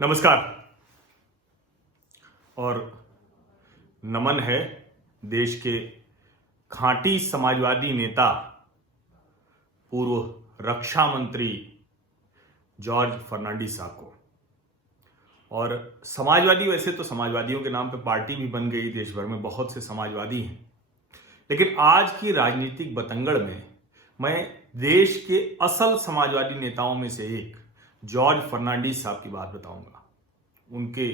नमस्कार और नमन है देश के खांटी समाजवादी नेता पूर्व रक्षा मंत्री जॉर्ज फर्नांडीज साहब को। और समाजवादी, वैसे तो समाजवादियों के नाम पे पार्टी भी बन गई, देश भर में बहुत से समाजवादी हैं, लेकिन आज की राजनीतिक बतंगड़ में मैं देश के असल समाजवादी नेताओं में से एक जॉर्ज फर्नांडीज साहब की बात बताऊंगा। उनके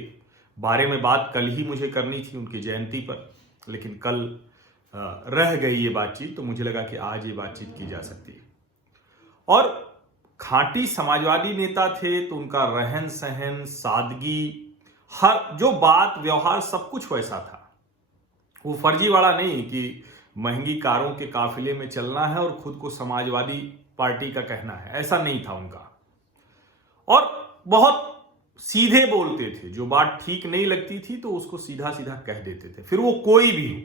बारे में बात कल ही मुझे करनी थी उनकी जयंती पर, लेकिन कल रह गई ये बातचीत, तो मुझे लगा कि आज ये बातचीत की जा सकती है। और खांटी समाजवादी नेता थे तो उनका रहन सहन, सादगी, हर जो बात व्यवहार सब कुछ वैसा था। वो फर्जीवाड़ा नहीं कि महंगी कारों के काफिले में चलना है और खुद को समाजवादी पार्टी का कहना है, ऐसा नहीं था उनका। और बहुत सीधे बोलते थे, जो बात ठीक नहीं लगती थी तो उसको सीधा सीधा कह देते थे, फिर वो कोई भी हो।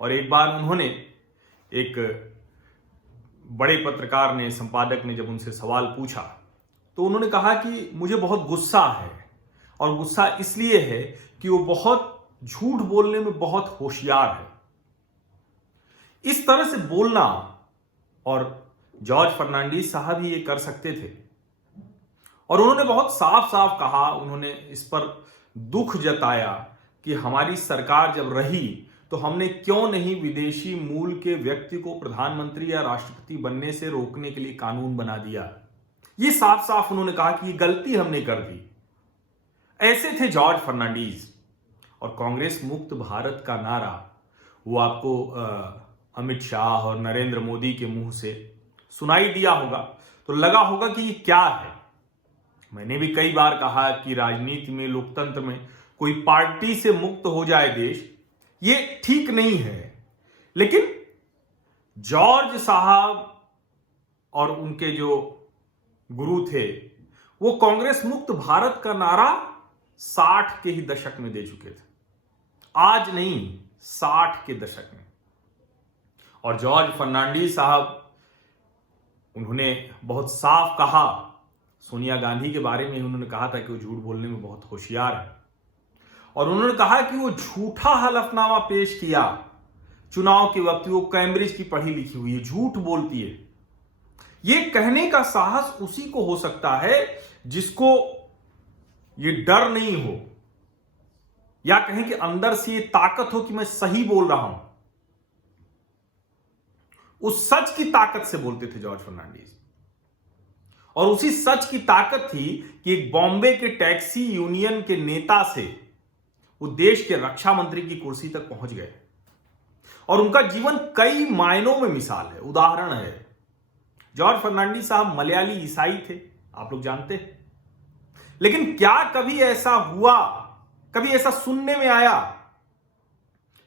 और एक बार उन्होंने, एक बड़े पत्रकार ने, संपादक ने जब उनसे सवाल पूछा तो उन्होंने कहा कि मुझे बहुत गुस्सा है, और गुस्सा इसलिए है कि वो बहुत झूठ बोलने में बहुत होशियार है। इस तरह से बोलना, और जॉर्ज फर्नांडीज साहब ही ये कर सकते थे। और उन्होंने बहुत साफ साफ कहा, उन्होंने इस पर दुख जताया कि हमारी सरकार जब रही तो हमने क्यों नहीं विदेशी मूल के व्यक्ति को प्रधानमंत्री या राष्ट्रपति बनने से रोकने के लिए कानून बना दिया। ये साफ साफ उन्होंने कहा कि ये गलती हमने कर दी। ऐसे थे जॉर्ज फर्नांडीज। और कांग्रेस मुक्त भारत का नारा वो आपको अमित शाह और नरेंद्र मोदी के मुंह से सुनाई दिया होगा तो लगा होगा कि ये क्या है। मैंने भी कई बार कहा कि राजनीति में, लोकतंत्र में कोई पार्टी से मुक्त हो जाए देश, ये ठीक नहीं है। लेकिन जॉर्ज साहब और उनके जो गुरु थे वो कांग्रेस मुक्त भारत का नारा 60 के ही दशक में दे चुके थे, आज नहीं, 60 के दशक में। और जॉर्ज फर्नांडीज साहब, उन्होंने बहुत साफ कहा, सोनिया गांधी के बारे में उन्होंने कहा था कि वो झूठ बोलने में बहुत होशियार है। और उन्होंने कहा कि वो झूठा हलफनामा पेश किया चुनाव के वक्त, वो कैम्ब्रिज की पढ़ी लिखी हुई है, झूठ बोलती है। ये कहने का साहस उसी को हो सकता है जिसको ये डर नहीं हो, या कहें कि अंदर से ये ताकत हो कि मैं सही बोल रहा हूं। उस सच की ताकत से बोलते थे जॉर्ज फर्नांडीज। और उसी सच की ताकत थी कि एक बॉम्बे के टैक्सी यूनियन के नेता से वो देश के रक्षा मंत्री की कुर्सी तक पहुंच गए। और उनका जीवन कई मायनों में मिसाल है, उदाहरण है। जॉर्ज फर्नांडीज साहब मलयाली ईसाई थे, आप लोग जानते हैं। लेकिन क्या कभी ऐसा हुआ, कभी ऐसा सुनने में आया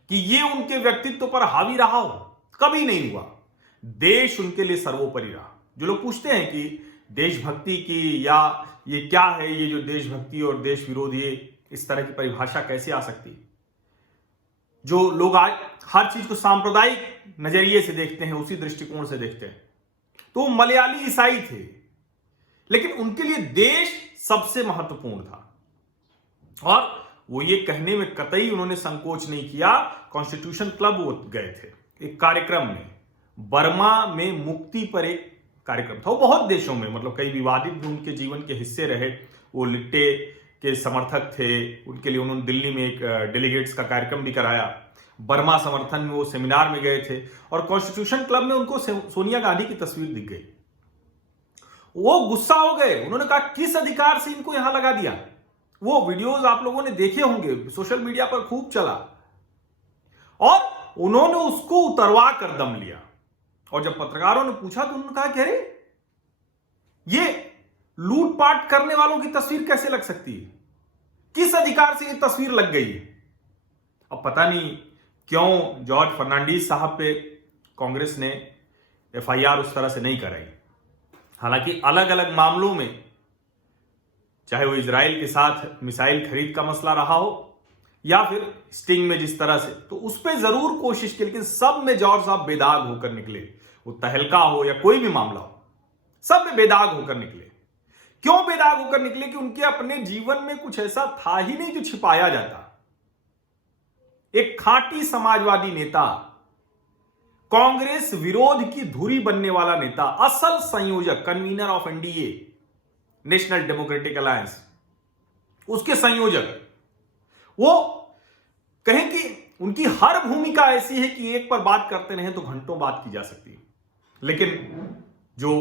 कि ये उनके व्यक्तित्व पर हावी रहा हो? कभी नहीं हुआ। देश उनके लिए सर्वोपरि रहा। जो लोग पूछते हैं कि देशभक्ति की, या ये क्या है, ये जो देशभक्ति और देश विरोधी, इस तरह की परिभाषा कैसे आ सकती है? जो लोग आज हर चीज को सांप्रदायिक नजरिए से देखते हैं, उसी दृष्टिकोण से देखते हैं, तो वो मलयाली ईसाई थे, लेकिन उनके लिए देश सबसे महत्वपूर्ण था। और वो ये कहने में कतई उन्होंने संकोच नहीं किया। कॉन्स्टिट्यूशन क्लब वो गए थे एक कार्यक्रम में, बर्मा में मुक्ति पर एक कार्यक्रम था। वो बहुत देशों में, मतलब कई विवादित भी उनके जीवन के हिस्से रहे। वो लिट्टे के समर्थक थे, उनके लिए उन्होंने दिल्ली में एक डेलीगेट्स का कार्यक्रम भी कराया। बर्मा समर्थन में वो सेमिनार में गए थे, और कॉन्स्टिट्यूशन क्लब में उनको सोनिया गांधी की तस्वीर दिख गई। वो गुस्सा हो गए, उन्होंने कहा किस अधिकार से इनको यहां लगा दिया। वो वीडियोज आप लोगों ने देखे होंगे, सोशल मीडिया पर खूब चला। और उन्होंने उसको उतरवा कर दम लिया। और जब पत्रकारों ने पूछा तो उन्होंने कहा कि अरे, ये लूटपाट करने वालों की तस्वीर कैसे लग सकती है? किस अधिकार से ये तस्वीर लग गई है? अब पता नहीं क्यों जॉर्ज फर्नांडीज साहब पे कांग्रेस ने एफआईआर उस तरह से नहीं कराई। हालांकि अलग अलग मामलों में, चाहे वो इजराइल के साथ मिसाइल खरीद का मसला रहा हो, या फिर स्टिंग में जिस तरह से, तो उस पर जरूर कोशिश की, लेकिन सब में जॉर्ज साहब बेदाग होकर निकले। वो तहलका हो या कोई भी मामला हो, सब में बेदाग होकर निकले। क्यों बेदाग होकर निकले कि उनके अपने जीवन में कुछ ऐसा था ही नहीं जो छिपाया जाता। एक खांटी समाजवादी नेता, कांग्रेस विरोध की धुरी बनने वाला नेता, असल संयोजक, convener of NDA, national democratic alliance, उसके संयोजक, वो कहें कि उनकी हर भूमिका ऐसी है कि एक पर बात करते रहे तो घंटों बात की जा सकती है, लेकिन जो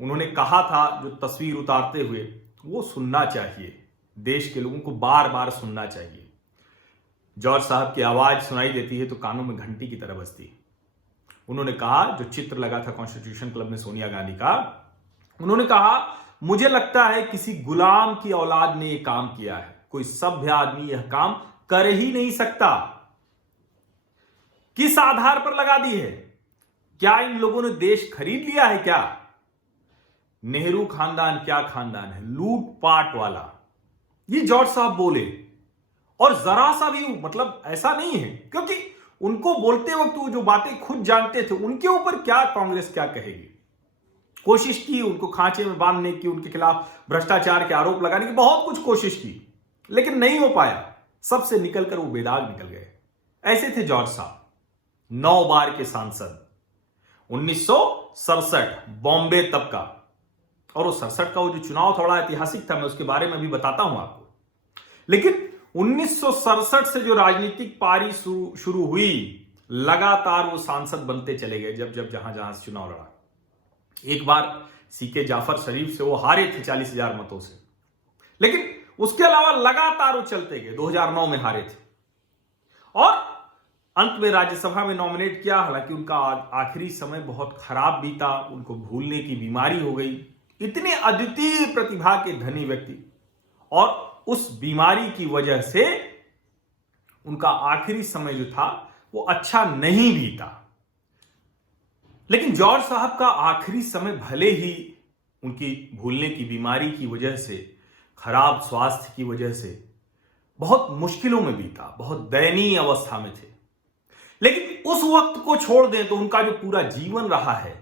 उन्होंने कहा था, जो तस्वीर उतारते हुए, वो सुनना चाहिए, देश के लोगों को बार बार सुनना चाहिए। जॉर्ज साहब की आवाज सुनाई देती है तो कानों में घंटी की तरह बजती है। उन्होंने कहा, जो चित्र लगा था कॉन्स्टिट्यूशन क्लब में सोनिया गांधी का, उन्होंने कहा, मुझे लगता है किसी गुलाम की औलाद ने यह काम किया है, कोई सभ्य आदमी यह काम कर ही नहीं सकता। किस आधार पर लगा दी है? क्या इन लोगों ने देश खरीद लिया है क्या? नेहरू खानदान क्या खानदान है, लूटपाट वाला। ये जॉर्ज साहब बोले, और जरा सा भी मतलब ऐसा नहीं है, क्योंकि उनको बोलते वक्त वो जो बातें खुद जानते थे, उनके ऊपर क्या कांग्रेस क्या कहेगी। कोशिश की उनको खांचे में बांधने की, उनके खिलाफ भ्रष्टाचार के आरोप लगाने की बहुत कुछ कोशिश की, लेकिन नहीं हो पाया। सबसे निकलकर वो बेदाग निकल गए। ऐसे थे जॉर्ज साहब, 9 बार के सांसद, 1967 बॉम्बे तब का। और वो 67 का वो जो चुनाव थोड़ा ऐतिहासिक था, मैं उसके बारे में भी बताता हूं आपको। लेकिन 1967 से जो राजनीतिक पारी शुरू हुई, लगातार वो सांसद बनते चले गए, जब जहां जहां से चुनाव लड़ा। एक बार सीके जाफर शरीफ से वो हारे थे 40,000 मतों से, लेकिन उसके अलावा लगातार वो चलते गए। 2009 में हारे थे और अंत में राज्यसभा में नॉमिनेट किया। हालांकि उनका आखिरी समय बहुत खराब बीता, उनको भूलने की बीमारी हो गई। इतने अद्वितीय प्रतिभा के धनी व्यक्ति, और उस बीमारी की वजह से उनका आखिरी समय जो था वो अच्छा नहीं बीता। लेकिन जॉर्ज साहब का आखिरी समय भले ही उनकी भूलने की बीमारी की वजह से, खराब स्वास्थ्य की वजह से बहुत मुश्किलों में बीता, बहुत दयनीय अवस्था में थे। लेकिन उस वक्त को छोड़ दें तो उनका जो पूरा जीवन रहा है,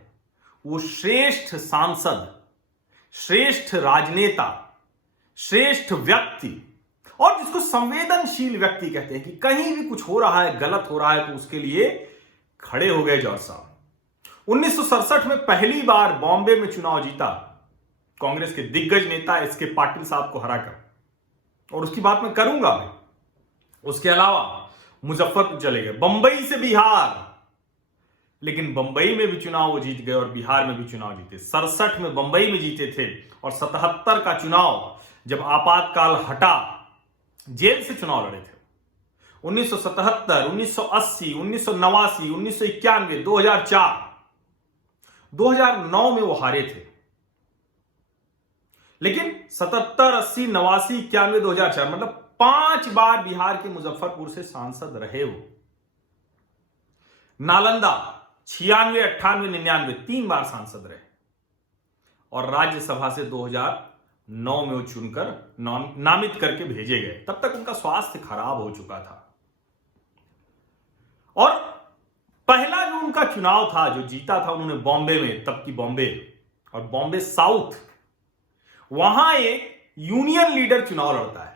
वो श्रेष्ठ सांसद, श्रेष्ठ राजनेता, श्रेष्ठ व्यक्ति, और जिसको संवेदनशील व्यक्ति कहते हैं कि कहीं भी कुछ हो रहा है, गलत हो रहा है, तो उसके लिए खड़े हो गए जॉर्ज साहब। 1967 में पहली बार बॉम्बे में चुनाव जीता, कांग्रेस के दिग्गज नेता एस के पाटिल साहब को हराकर, और उसकी बात मैं करूंगा मैं। उसके अलावा मुजफ्फरपुर चले गए, बंबई से बिहार, लेकिन बंबई में भी चुनाव वो जीत गए और बिहार में भी चुनाव जीते। 67 में बंबई में जीते थे, और 77 का चुनाव जब आपातकाल हटा, जेल से चुनाव लड़े थे। 1977, 1980, 1989, 1991, 2004, 2009 में वो हारे थे। लेकिन 77, 80, 89, 91, 2004 मतलब 5 बार बिहार के मुजफ्फरपुर से सांसद रहे हो। नालंदा 96, 98, 99 3 बार सांसद रहे, और राज्यसभा से 2009 में वो चुनकर नामित करके भेजे गए। तब तक उनका स्वास्थ्य खराब हो चुका था। और पहला जो उनका चुनाव था, जो जीता था उन्होंने बॉम्बे में, तब की बॉम्बे और बॉम्बे साउथ, वहां एक यूनियन लीडर चुनाव लड़ता है।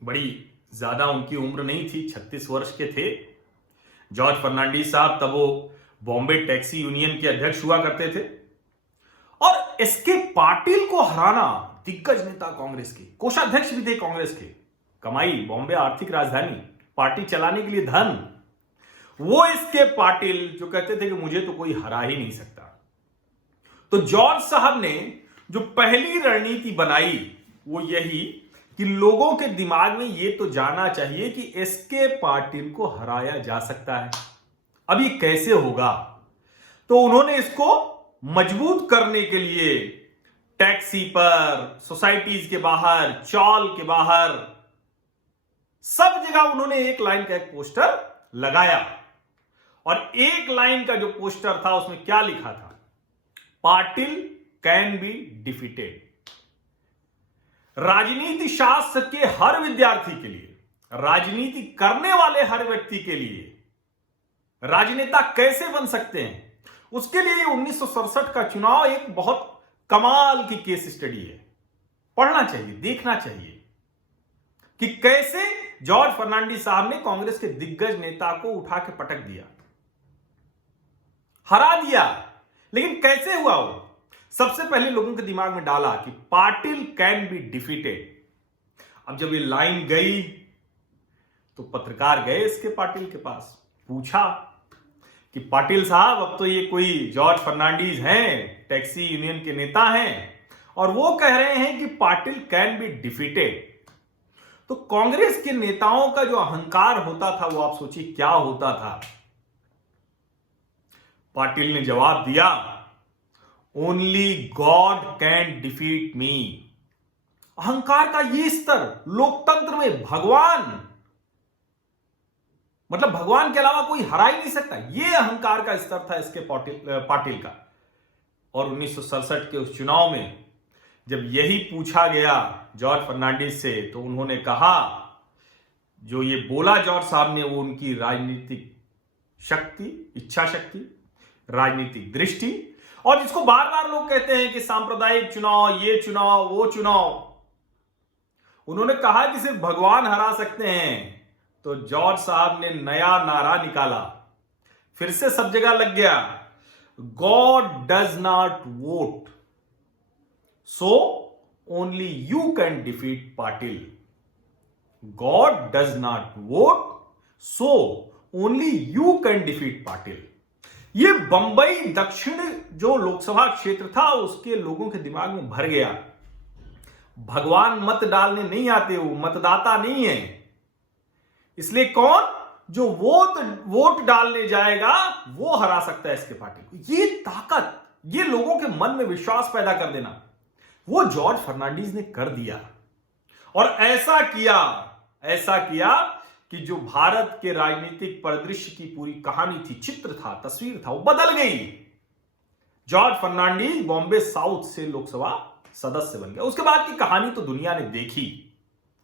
बड़ी ज्यादा उनकी उम्र नहीं थी, 36 वर्ष के थे। जॉर्ज फर्नांडीज साहब तब वो बॉम्बे टैक्सी यूनियन के अध्यक्ष हुआ करते थे, और एसके पाटिल को हराना, दिग्गज नेता कांग्रेस के, कोषाध्यक्ष भी थे कांग्रेस के, कमाई, बॉम्बे आर्थिक राजधानी, पार्टी चलाने के लिए धन, वो एसके पाटिल जो कहते थे कि मुझे तो कोई हरा ही नहीं सकता। तो जॉर्ज साहब ने जो पहली रणनीति बनाई वो यही कि लोगों के दिमाग में ये तो जाना चाहिए कि एसके पाटिल को हराया जा सकता है। अब ये कैसे होगा? तो उन्होंने इसको मजबूत करने के लिए टैक्सी पर, सोसाइटीज के बाहर, चौल के बाहर, सब जगह उन्होंने एक लाइन का एक पोस्टर लगाया, और एक लाइन का जो पोस्टर था उसमें क्या लिखा था? Patil can be defeated. राजनीति शास्त्र के हर विद्यार्थी के लिए, राजनीति करने वाले हर व्यक्ति के लिए, राजनेता कैसे बन सकते हैं, उसके लिए 1967 का चुनाव एक बहुत कमाल की केस स्टडी है, पढ़ना चाहिए, देखना चाहिए कि कैसे जॉर्ज फर्नांडिस साहब ने कांग्रेस के दिग्गज नेता को उठा के पटक दिया, हरा दिया। लेकिन कैसे हुआ वो? सबसे पहले लोगों के दिमाग में डाला कि पाटिल कैन बी डिफीटेड। अब जब ये लाइन गई तो पत्रकार गए इसके पाटिल के पास, पूछा कि पाटिल साहब, अब तो ये कोई जॉर्ज फर्नांडिस हैं, टैक्सी यूनियन के नेता हैं, और वो कह रहे हैं कि पाटिल कैन बी डिफीटेड। तो कांग्रेस के नेताओं का जो अहंकार होता था वो आप सोचिए क्या होता था। पाटिल ने जवाब दिया, ओनली गॉड कैन डिफीट मी। अहंकार का ये स्तर, लोकतंत्र में भगवान, मतलब भगवान के अलावा कोई हरा ही नहीं सकता, ये अहंकार का स्तर था इसके पाटिल का। और 1967 के उस चुनाव में जब यही पूछा गया जॉर्ज फर्नांडिस से, तो उन्होंने कहा, जो ये बोला जॉर्ज साहब ने, वो उनकी राजनीतिक शक्ति, इच्छा शक्ति, राजनीतिक दृष्टि, और जिसको बार बार लोग कहते हैं कि सांप्रदायिक चुनाव, ये चुनाव, वो चुनाव, उन्होंने कहा कि सिर्फ भगवान हरा सकते हैं। तो जॉर्ज साहब ने नया नारा निकाला, फिर से सब जगह लग गया, God does not vote, so only you can defeat Patil. God does not vote, so only you can defeat Patil. ये बंबई दक्षिण जो लोकसभा क्षेत्र था उसके लोगों के दिमाग में भर गया। भगवान मत डालने नहीं आते, वो मतदाता नहीं है, इसलिए कौन जो वोट डालने जाएगा वो हरा सकता है इसके पार्टी को। ये ताकत, ये लोगों के मन में विश्वास पैदा कर देना, वो जॉर्ज फर्नांडिस ने कर दिया। और ऐसा किया कि जो भारत के राजनीतिक परिदृश्य की पूरी कहानी थी, चित्र था, तस्वीर था, वो बदल गई। जॉर्ज फर्नांडिस बॉम्बे साउथ से लोकसभा सदस्य बन गया। उसके बाद की कहानी तो दुनिया ने देखी,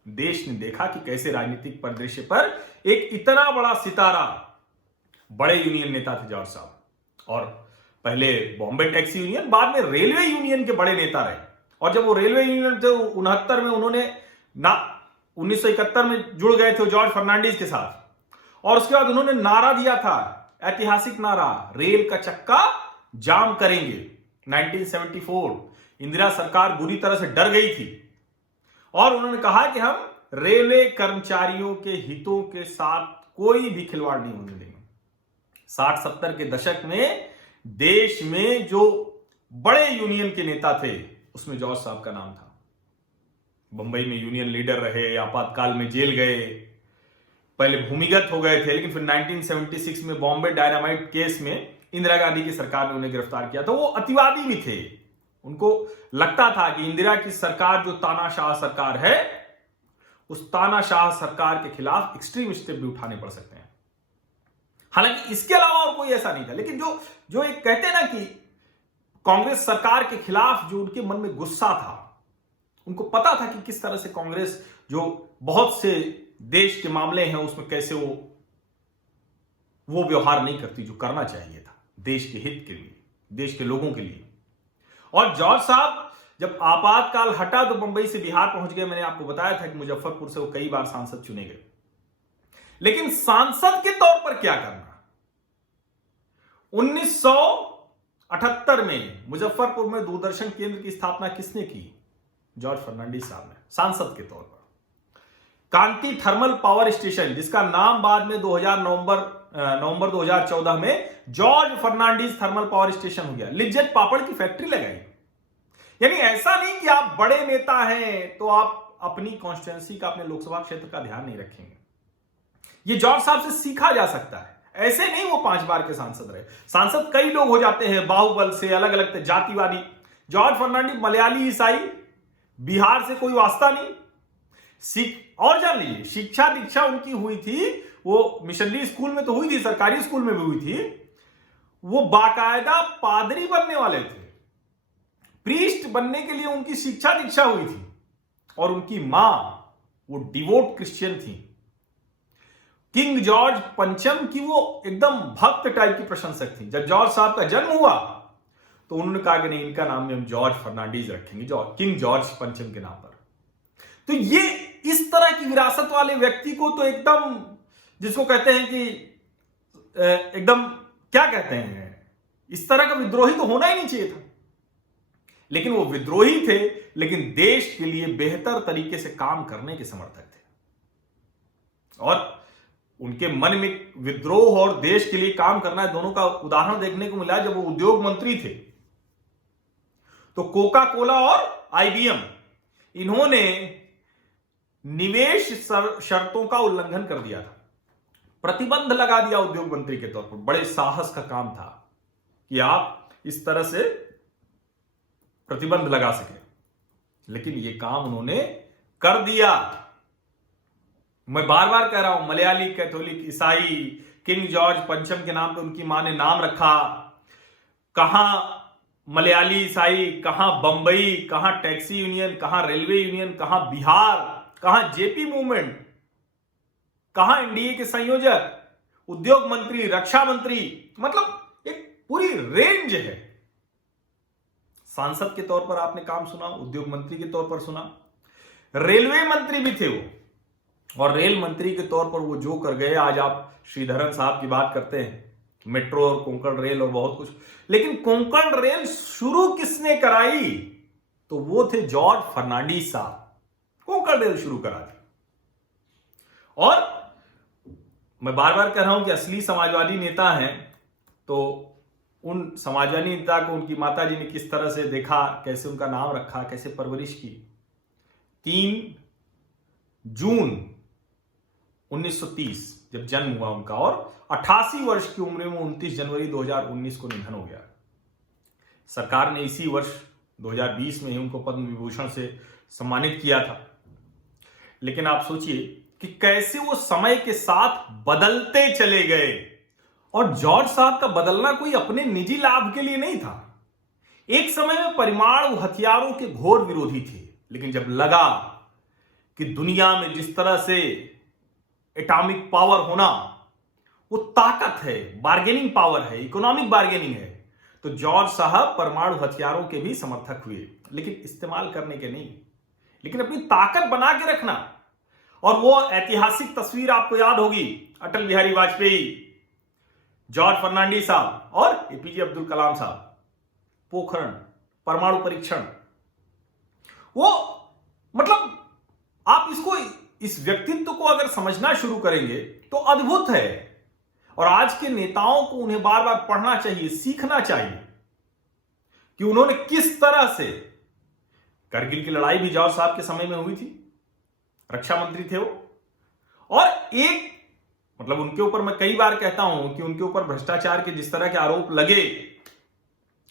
देश ने देखा कि कैसे राजनीतिक परिदृश्य पर एक इतना बड़ा सितारा, बड़े यूनियन नेता थे जॉर्ज साहब, और पहले बॉम्बे टैक्सी यूनियन, बाद में रेलवे यूनियन के बड़े नेता रहे। और जब वो रेलवे यूनियन थे 69 में, उन्होंने 1971 में जुड़ गए थे जॉर्ज फर्नांडिस के साथ, और उसके बाद उन्होंने नारा दिया था, ऐतिहासिक नारा, रेल का चक्का जाम करेंगे। 1974 इंदिरा सरकार बुरी तरह से डर गई थी और उन्होंने कहा कि हम रेलवे कर्मचारियों के हितों के साथ कोई भी खिलवाड़ नहीं होने देंगे। 60-70 के दशक में देश में जो बड़े यूनियन के नेता थे उसमें जॉर्ज साहब का नाम था। बंबई में यूनियन लीडर रहे, आपातकाल में जेल गए, पहले भूमिगत हो गए थे, लेकिन फिर 1976 में बॉम्बे डायनामाइट केस में इंदिरा गांधी की सरकार ने उन्हें गिरफ्तार किया। तो वो अतिवादी भी थे, उनको लगता था कि इंदिरा की सरकार जो तानाशाह सरकार है, उस तानाशाह सरकार के खिलाफ एक्सट्रीम स्टेप भी उठाने पड़ सकते हैं। हालांकि इसके अलावा और कोई ऐसा नहीं था, लेकिन जो एक कहते हैं ना कि कांग्रेस सरकार के खिलाफ जो उनके मन में गुस्सा था, उनको पता था कि किस तरह से कांग्रेस जो बहुत से देश के मामले हैं उसमें कैसे वो व्यवहार नहीं करती जो करना चाहिए था देश के हित के लिए, देश के लोगों के लिए। और जॉर्ज साहब जब आपातकाल हटा तो मुंबई से बिहार पहुंच गए। मैंने आपको बताया था कि मुजफ्फरपुर से वो कई बार सांसद चुने गए, लेकिन सांसद के तौर पर क्या करना। 1978 में मुजफ्फरपुर में दूरदर्शन केंद्र की स्थापना किसने की? जॉर्ज फर्नांडिस साहब ने, सांसद के तौर पर। कांति थर्मल पावर स्टेशन, जिसका नाम बाद में नवंबर 2014 में George Fernandes thermal power station हो गया। लिज्जत पापड़ की फैक्ट्री लगाई। यानी ऐसा नहीं कि आप बड़े नेता हैं तो आप अपनी कॉन्स्टिट्यूएंसी का, अपने लोकसभा क्षेत्र का ध्यान नहीं रखेंगे। ये जॉर्ज साहब से सीखा जा सकता है। ऐसे नहीं वो 5 बार के सांसद रहे। सांसद कई लोग हो जाते हैं बाहुबल से, अलग अलग जातिवादी। जॉर्ज फर्नांडिस मलयाली, ईसाई, बिहार से कोई वास्ता नहीं। और जान लीजिए, शिक्षा दीक्षा उनकी हुई थी, वो मिशनरी स्कूल में तो हुई थी, सरकारी स्कूल में भी हुई थी। वो बाकायदा पादरी बनने वाले थे, प्रीस्ट बनने के लिए उनकी शिक्षा दीक्षा हुई थी। और उनकी मां वो डिवोट क्रिश्चियन थी। किंग जॉर्ज पंचम की वो एकदम भक्त टाइप की प्रशंसक थी। जब जॉर्ज साहब का जन्म हुआ तो उन्होंने कहा कि नहीं, इनका नाम हम जॉर्ज फर्नांडीज रखेंगे, किंग जॉर्ज पंचम के नाम पर। तो ये इस तरह की विरासत वाले व्यक्ति को तो एकदम, जिसको कहते हैं कि एकदम क्या कहते हैं, इस तरह का विद्रोही तो होना ही नहीं चाहिए था। लेकिन वो विद्रोही थे, लेकिन देश के लिए बेहतर तरीके से काम करने के समर्थक थे। और उनके मन में विद्रोह और देश के लिए काम करना है, दोनों का उदाहरण देखने को मिला जब वो उद्योग मंत्री थे। तो कोका कोला और आईबीएम, इन्होंने निवेश शर्तों का उल्लंघन कर दिया था, प्रतिबंध लगा दिया उद्योग मंत्री के तौर पर। बड़े साहस का काम था कि आप इस तरह से प्रतिबंध लगा सके, लेकिन यह काम उन्होंने कर दिया। मैं बार बार कह रहा हूं, मलयाली, कैथोलिक, ईसाई, किंग जॉर्ज पंचम के नाम पे उनकी मां ने नाम रखा। कहां मलयाली ईसाई, कहां बंबई, कहां टैक्सी यूनियन, कहां रेलवे यूनियन, कहां बिहार, कहां जेपी मूवमेंट, कहां एनडीए के संयोजक, उद्योग मंत्री, रक्षा मंत्री, मतलब एक पूरी रेंज है। सांसद के तौर पर आपने काम सुना, उद्योग मंत्री के तौर पर सुना, रेलवे मंत्री भी थे वो, और रेल मंत्री के तौर पर वो जो कर गए, आज आप श्रीधरन साहब की बात करते हैं, मेट्रो और कोंकण रेल और बहुत कुछ, लेकिन कोंकण रेल शुरू किसने कराई? तो वो थे जॉर्ज फर्नांडीज साहब, कोंकण रेल शुरू करा दी। और मैं बार बार कह रहा हूं कि असली समाजवादी नेता हैं, तो उन समाजवादी नेता को उनकी माता जी ने किस तरह से देखा, कैसे उनका नाम रखा, कैसे परवरिश की। 3 जून 1930 जब जन्म हुआ उनका, और 88 वर्ष की उम्र में 29 जनवरी 2019 को निधन हो गया। सरकार ने इसी वर्ष 2020 में ही उनको पद्म विभूषण से सम्मानित किया था। लेकिन आप सोचिए कि कैसे वो समय के साथ बदलते चले गए। और जॉर्ज साहब का बदलना कोई अपने निजी लाभ के लिए नहीं था। एक समय में परमाणु हथियारों के घोर विरोधी थे, लेकिन जब लगा कि दुनिया में जिस तरह से एटॉमिक पावर होना वो ताकत है, बार्गेनिंग पावर है, इकोनॉमिक बार्गेनिंग है, तो जॉर्ज साहब परमाणु हथियारों के भी समर्थक हुए, लेकिन इस्तेमाल करने के नहीं, लेकिन अपनी ताकत बना के रखना। और वो ऐतिहासिक तस्वीर आपको याद होगी, अटल बिहारी वाजपेयी, जॉर्ज फर्नांडीज साहब और एपीजे अब्दुल कलाम साहब, पोखरण परमाणु परीक्षण। वो मतलब आप इसको, इस व्यक्तित्व को अगर समझना शुरू करेंगे तो अद्भुत है। और आज के नेताओं को उन्हें बार बार पढ़ना चाहिए, सीखना चाहिए कि उन्होंने किस तरह से, करगिल की लड़ाई भी जॉर्ज साहब के समय में हुई थी, रक्षा मंत्री थे वो, और एक मतलब उनके ऊपर मैं कई बार कहता हूं कि उनके ऊपर भ्रष्टाचार के जिस तरह के आरोप लगे,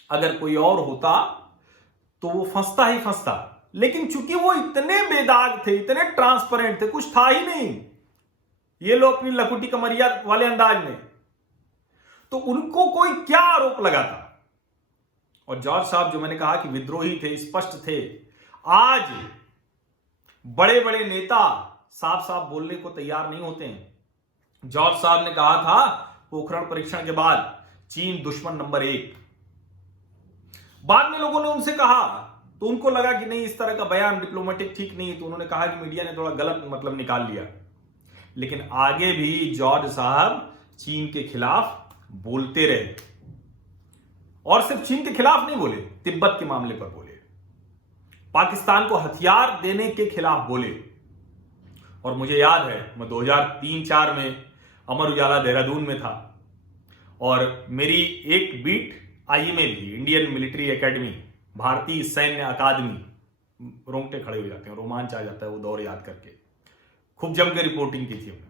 अगर कोई और होता तो वो फंसता ही फंसता, लेकिन चूंकि वो इतने बेदाग थे, इतने ट्रांसपेरेंट थे, कुछ था ही नहीं, ये लोग अपनी लकुटी कमरिया वाले अंदाज में, तो उनको कोई क्या आरोप लगाता। और जॉर्ज साहब, जो मैंने कहा कि विद्रोही थे, स्पष्ट थे, आज बड़े बड़े नेता साफ साफ बोलने को तैयार नहीं होते हैं। जॉर्ज साहब ने कहा था पोखरण परीक्षण के बाद चीन दुश्मन नंबर 1। बाद में लोगों ने उनसे कहा तो उनको लगा कि नहीं, इस तरह का बयान डिप्लोमेटिक ठीक नहीं, तो उन्होंने कहा कि मीडिया ने थोड़ा गलत मतलब निकाल लिया। लेकिन आगे भी जॉर्ज साहब चीन के खिलाफ बोलते रहे, और सिर्फ चीन के खिलाफ नहीं बोले, तिब्बत के मामले पर बोले, पाकिस्तान को हथियार देने के खिलाफ बोले। और मुझे याद है, मैं 2003-04 में अमर उजाला देहरादून में था, और मेरी एक बीट आईएमए भी, इंडियन मिलिट्री एकेडमी, भारतीय सैन्य अकादमी, रोंगटे खड़े हो जाते हैं, रोमांच आ जाता है वो दौर याद करके। खूब जम के रिपोर्टिंग की थी हमने,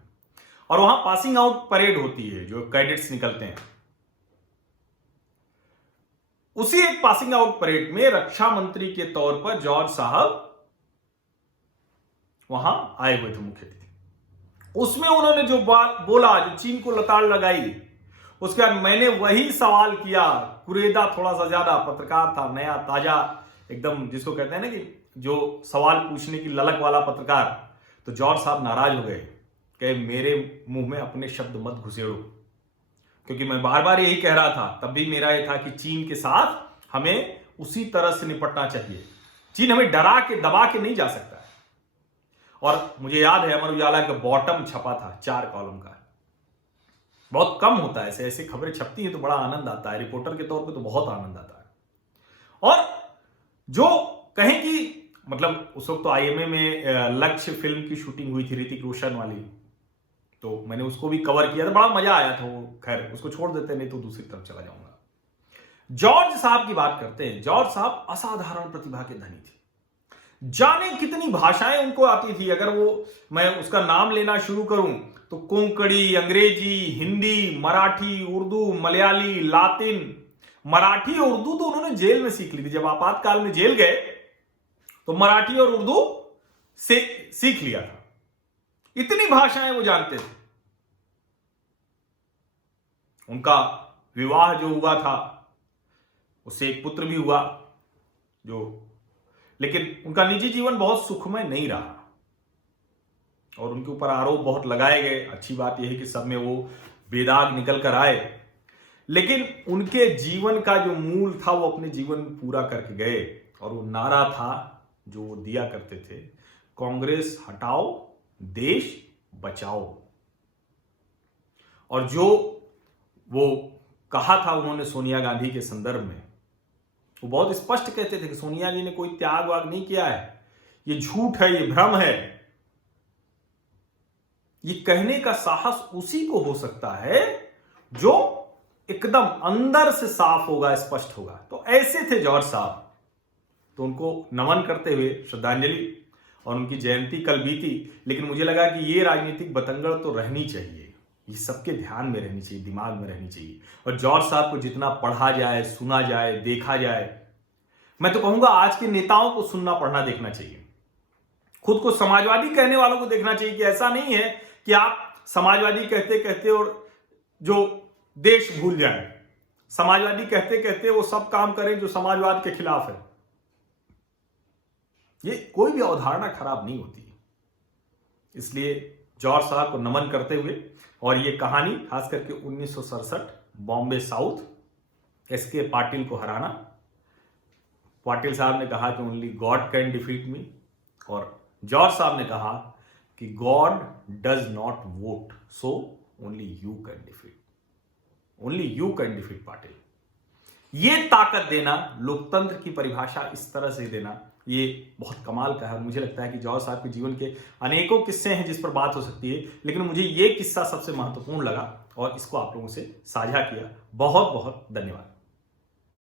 और वहां पासिंग आउट परेड होती है, जो कैडेट्स निकलते हैं। उसी एक पासिंग आउट परेड में रक्षा मंत्री के तौर पर जॉर्ज साहब वहां आए हुए थे, मुख्य अतिथि। उसमें उन्होंने जो बोला, जो चीन को लताड़ लगाई, उसके बाद मैंने वही सवाल किया। कुरेदा थोड़ा सा ज्यादा पत्रकार था, नया ताजा एकदम, जिसको कहते हैं ना कि जो सवाल पूछने की ललक वाला पत्रकार। तो जॉर्ज साहब नाराज हो गए, कहे मेरे मुंह में अपने शब्द मत घुसेड़ो, क्योंकि मैं बार बार यही कह रहा था, तब भी मेरा यह था कि चीन के साथ हमें उसी तरह से निपटना चाहिए। चीन हमें डरा के दबा के नहीं जा सकता है। और मुझे याद है अमर उजाला का बॉटम छपा था 4 कॉलम का। बहुत कम होता है ऐसे ऐसे खबरें छपती हैं तो बड़ा आनंद आता है, रिपोर्टर के तौर पे तो बहुत आनंद आता है। और जो कहें कि मतलब उस वक्त तो आईएमए में लक्ष्य फिल्म की शूटिंग हुई थी ऋतिक रोशन वाली, तो मैंने उसको भी कवर किया था, बड़ा मजा आया था वो। खैर उसको छोड़ देते, नहीं तो दूसरी तरफ चला जाऊंगा। जॉर्ज साहब की बात करते हैं। जॉर्ज साहब असाधारण प्रतिभा के धनी थे। जाने कितनी भाषाएं उनको आती थी। अगर वो मैं उसका नाम लेना शुरू करूं तो कोंकणी, अंग्रेजी, हिंदी, मराठी, उर्दू, मलयाली, लातिन। मराठी और उर्दू तो उन्होंने जेल में सीख ली थी। जब आपातकाल में जेल गए तो मराठी और उर्दू से सीख लिया था। इतनी भाषाएं वो जानते थे। उनका विवाह जो हुआ था उससे एक पुत्र भी हुआ, लेकिन उनका निजी जीवन बहुत सुखमय नहीं रहा और उनके ऊपर आरोप बहुत लगाए गए। अच्छी बात यह है कि सब में वो बेदाग निकल कर आए, लेकिन उनके जीवन का जो मूल था वो अपने जीवन में पूरा करके गए। और वो नारा था जो वो दिया करते थे, कांग्रेस हटाओ, देश बचाओ। और जो वो कहा था उन्होंने सोनिया गांधी के संदर्भ में, वो बहुत स्पष्ट कहते थे कि सोनिया जी ने कोई त्याग वाग नहीं किया है, ये झूठ है, ये भ्रम है। ये कहने का साहस उसी को हो सकता है जो एकदम अंदर से साफ होगा, स्पष्ट होगा। तो ऐसे थे जॉर्ज साहब। तो उनको नमन करते हुए श्रद्धांजलि, और उनकी जयंती कल बीती, लेकिन मुझे लगा कि ये राजनीतिक बतंगड़ तो रहनी चाहिए, ये सबके ध्यान में रहनी चाहिए, दिमाग में रहनी चाहिए। और जॉर्ज साहब को जितना पढ़ा जाए, सुना जाए, देखा जाए, मैं तो कहूंगा आज के नेताओं को सुनना, पढ़ना, देखना चाहिए। खुद को समाजवादी कहने वालों को देखना चाहिए कि ऐसा नहीं है कि आप समाजवादी कहते कहते और जो देश भूल जाए, समाजवादी कहते कहते वो सब काम करें जो समाजवाद के खिलाफ है। ये कोई भी अवधारणा खराब नहीं होती। इसलिए जॉर्ज साहब को नमन करते हुए, और ये कहानी खास करके 1967 बॉम्बे साउथ एसके पाटिल को हराना। पाटिल साहब ने कहा कि ओनली गॉड कैन डिफीट मी, और जॉर्ज साहब ने कहा कि God does not vote, so only you can defeat, only you can defeat Patil. ये ताकत देना, लोकतंत्र की परिभाषा इस तरह से देना, ये बहुत कमाल का है। मुझे लगता है कि जॉर्ज साहब के जीवन के अनेकों किस्से हैं जिस पर बात हो सकती है, लेकिन मुझे ये किस्सा सबसे महत्वपूर्ण लगा और इसको आप लोगों से साझा किया। बहुत बहुत धन्यवाद।